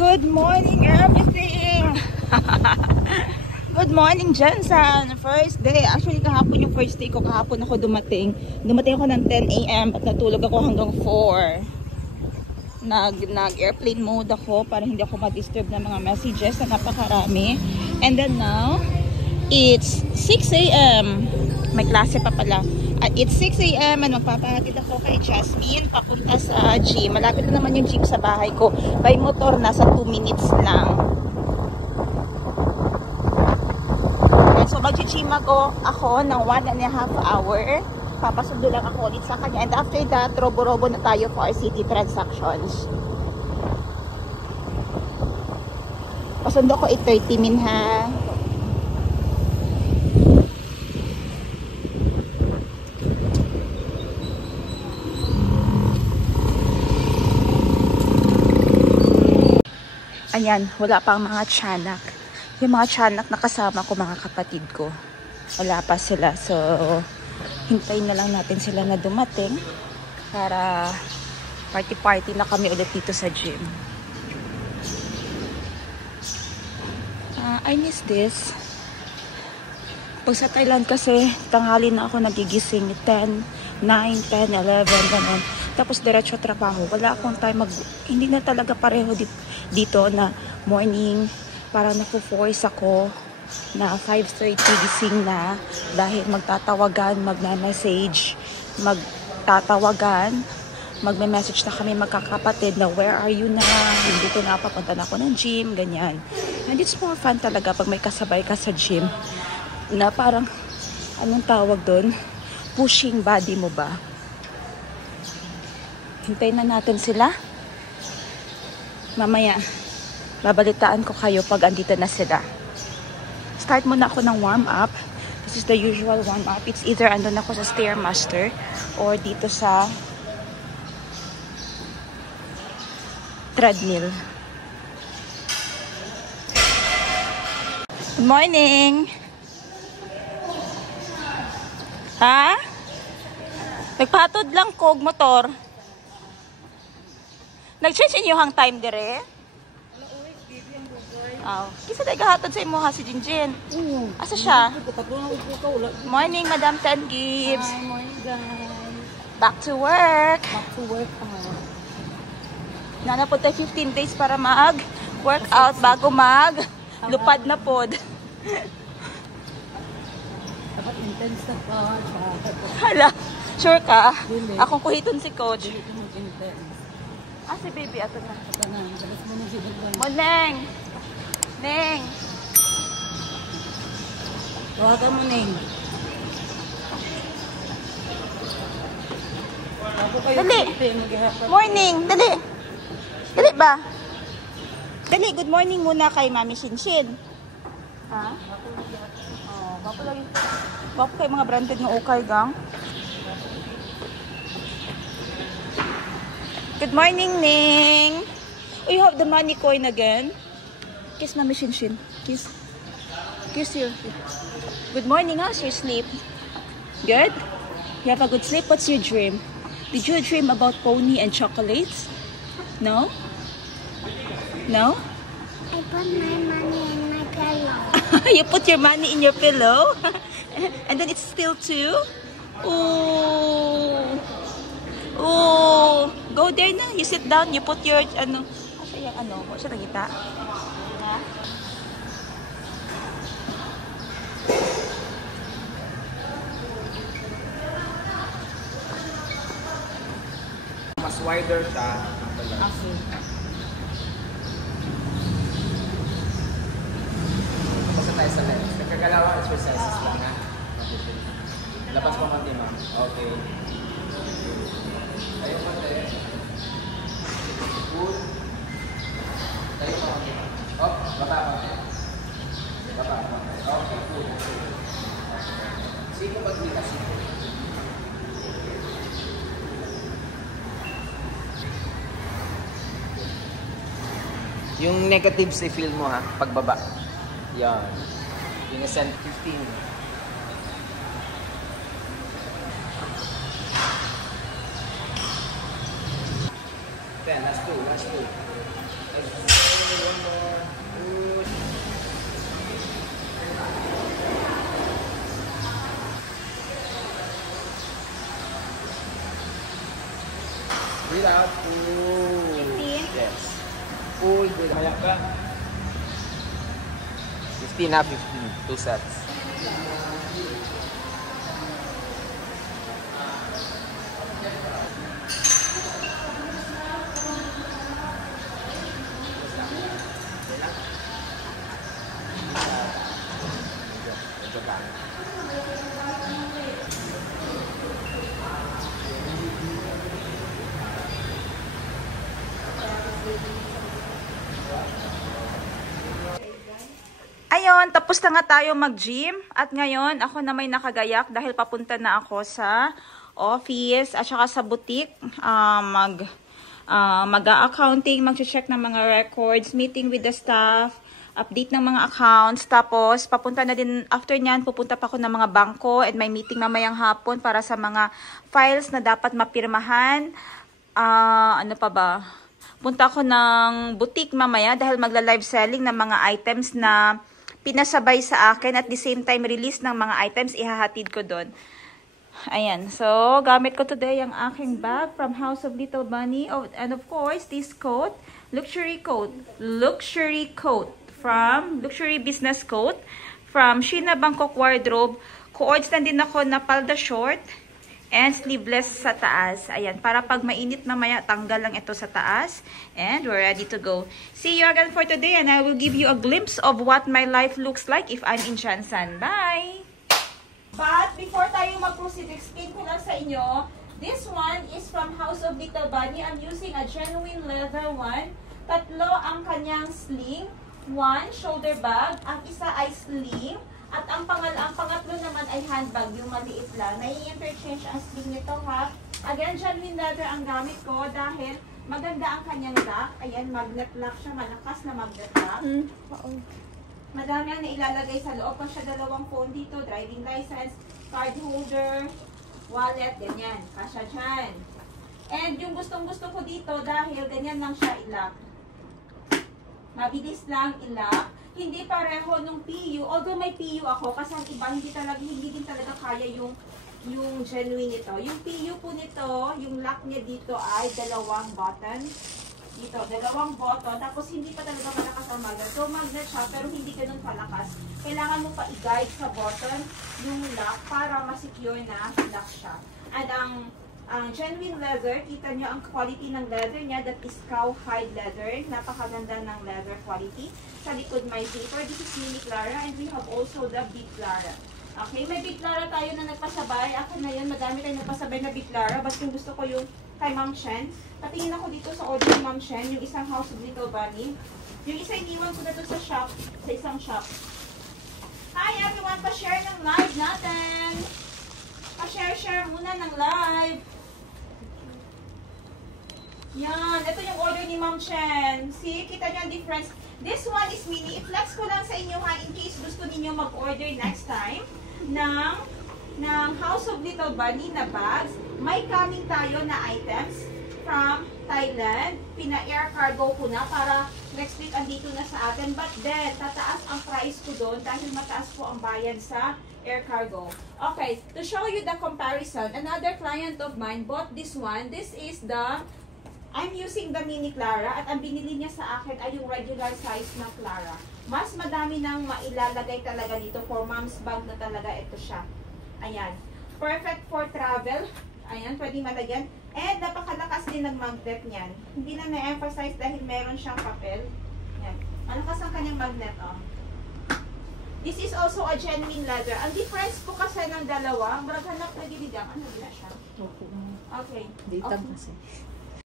Good morning, everything! Good morning, Jensen! First day. Actually, kahapon yung first day ko. Kahapon ako dumating. Dumating ako ng 10 AM at natulog ako hanggang 4. Nag-airplane mode ako para hindi ako ma-disturb ng mga messages na napakarami. And then now, it's 6 AM. May klase pa pala. At it's 6 AM and magpapahatid ako kay Jasmine papunta sa gym. Malapit na naman yung gym sa bahay ko. By motor, nasa 2 minutes lang. And so mag-gym ako ng 1.5 hour. Papasundo lang ako ulit sa kanya. And after that, robo-robo na tayo for our city transactions. Pasundo ko 8:30 min ha. Ayan, wala pang mga tiyanak. Yung mga tiyanak na kasama ko, mga kapatid ko, wala pa sila. So, hintayin na lang natin sila na dumating para party-party na kami ulit dito sa gym. I miss this. Pag sa Thailand kasi, tanghali na ako nagigising. 10, 9, 10, 11, ganun. Tapos diretso trabaho. Wala akong time hindi na talaga pareho dito na morning. Parang napo-force ako na 5:30 gising na dahil magtatawagan, magme-message, magme-message na kami magkakapatid na where are you na, hindi ko na papunta na ako ng gym, ganyan. And it's more fun talaga pag may kasabay ka sa gym na parang, anong tawag doon? Pushing body mo ba? Hintayin na natin sila. Mamaya, babalitaan ko kayo pag andito na sila. Start muna ako ng warm-up. This is the usual warm-up. It's either andun ako sa Stairmaster or dito sa treadmill. Good morning! Ha? Nagpatod lang kog motor. Nag-change inyo hang time dire? Kisa tayo gahatod sa imo ha si Jinjin. Asa siya? Morning, Madam Ten Gibbs. Hi, morning guys. Back to work. Back to work Nanapod tayo 15 days para mag-workout bago mag-lupad na pod. Dapat intense na pa. Hala, sure ka? Akong kuhiton si coach. Si baby, ato na. Neng! Neng! Tawagan mo, Neng. Dali! Morning! Dali! Dali ba? Dali, good morning muna kay Mami Shinshin. Ha? Bapo lagi. Bapo kayo mga branded ng ukay, gang. Good morning, Ning. Oh, you have the money coin again? Kiss Mami Shinshin. Kiss. Kiss you. Good morning. How's your sleep? Good? You have a good sleep? What's your dream? Did you dream about pony and chocolates? No? No? I put my money in my pillow. You put your money in your pillow? And then it's still two? Ooh. Oh, go there na. You sit down, you put your, ano, kasi yung ano, mo siya nakita. Ha? Mas wider siya. Okay. Basta tayo sa left. Nagkagalawa exercises lang ha. Labas mo konti ma'am. Okay. Tayo mo tayo. Good. Tayo mo konti ma'am. Up, baba konti. Baba konti. Okay, good. Siko pag-likas ito. Yung negatives i-feel mo ha, pagbaba. Yan. Yung send 15. Last two. Breathe out. Ooh. 15? Yes. Full breathe. Kaya ka. 15 na 15. 2 sets. Medyo ka. Ayun, tapos na nga tayo mag-gym. At ngayon, ako na may nakagayak dahil papunta na ako sa office at saka sa boutique. Mag-accounting, mag-check ng mga records, meeting with the staff, update ng mga accounts. Tapos, papunta na din, after nyan, pupunta pa ako ng mga bangko and may meeting mamayang hapon para sa mga files na dapat mapirmahan. Ano pa ba? Punta ako ng boutique mamaya dahil magla-live selling ng mga items na pinasabay sa akin at the same time release ng mga items ihahatid ko doon. Ayan. So, gamit ko today ang aking bag from House of Little Bunny. Oh, and of course, this coat, luxury coat from Luxury Business Coat from Sheena Bangkok Wardrobe. Coords na din ako na palda short and sleeveless sa taas. Ayan, para pag mainit mamaya, tanggal lang ito sa taas. And we're ready to go. See you again for today and I will give you a glimpse of what my life looks like if I'm in Jansan. Bye! But before tayo mag-proceed, explain ko lang sa inyo, this one is from House of Little Bunny. I'm using a genuine leather one. Tatlo ang kanyang sling. One, shoulder bag. Ang isa ay sling. At ang pangatlo naman ay handbag, yung maliit lang. Nai-interchange ang sling nito, ha? Again, genuine leather ang gamit ko dahil maganda ang kanyang lock. Ayan, magnet lock siya. Malakas na magnet lock. Madami ang nailalagay sa loob. Kung siya dalawang phone dito, driving license, card holder, wallet, ganyan. Kasya dyan. And yung gustong-gusto ko dito dahil ganyan lang siya i-lock. Mabilis lang i-lock. Hindi pareho nung PU. Although may PU ako, kasi ang iba hindi din talaga kaya yung genuine nito. Yung PU po nito, yung lock niya dito ay dalawang button. Dito, dalawang button. Tapos hindi pa talaga malakas ang magnet. So magnet siya, pero hindi ganun palakas. Kailangan mo pa i-guide sa button yung lock para ma-secure na lock siya. At ang genuine leather, kita nyo ang quality ng leather niya. That is cowhide leather. Napakaganda ng leather quality. Sa likod may zipper. This is Mini Clara and we have also the Big Clara. Okay, may Big Clara tayo na nagpasabay. Ako na yun, madami tayong nagpasabay na Big Clara. But yung gusto ko yung kay Ma'am Chen. Patingin ako dito sa order ni Ma'am Chen, yung isang House of Little Bunny. Yung isa iniwan ko na to sa shop, sa isang shop. Hi everyone, pa-share ng live natin. Pa-share muna ng live. Yan, ito yung order ni Ma'am Chen. See, kita niyo ang difference. This one is mini. I-flex ko lang sa inyo ha, in case gusto niyo mag-order next time ng House of Little Bunny na bags. May coming tayo na items from Thailand. Pina-air cargo ko na para next week andito na sa atin. But then, tataas ang price ko doon dahil mataas po ang bayad sa air cargo. Okay, to show you the comparison, another client of mine bought this one. This is I'm using the Mini Clara at ang binili niya sa akin ay yung regular size na Clara. Mas madami nang mailalagay talaga dito for mom's bag na talaga ito siya. Ayan. Perfect for travel. Ayan, pwedeng malagyan. And napakalakas din ng magnet niyan. Hindi na na-emphasize dahil meron siyang papel. Ayan. Malakas ang kanyang magnet, oh. This is also a genuine leather. Ang difference po kasi ng dalawa, marag hanap na giligang. Ano na siya? Okay. Dito kasi.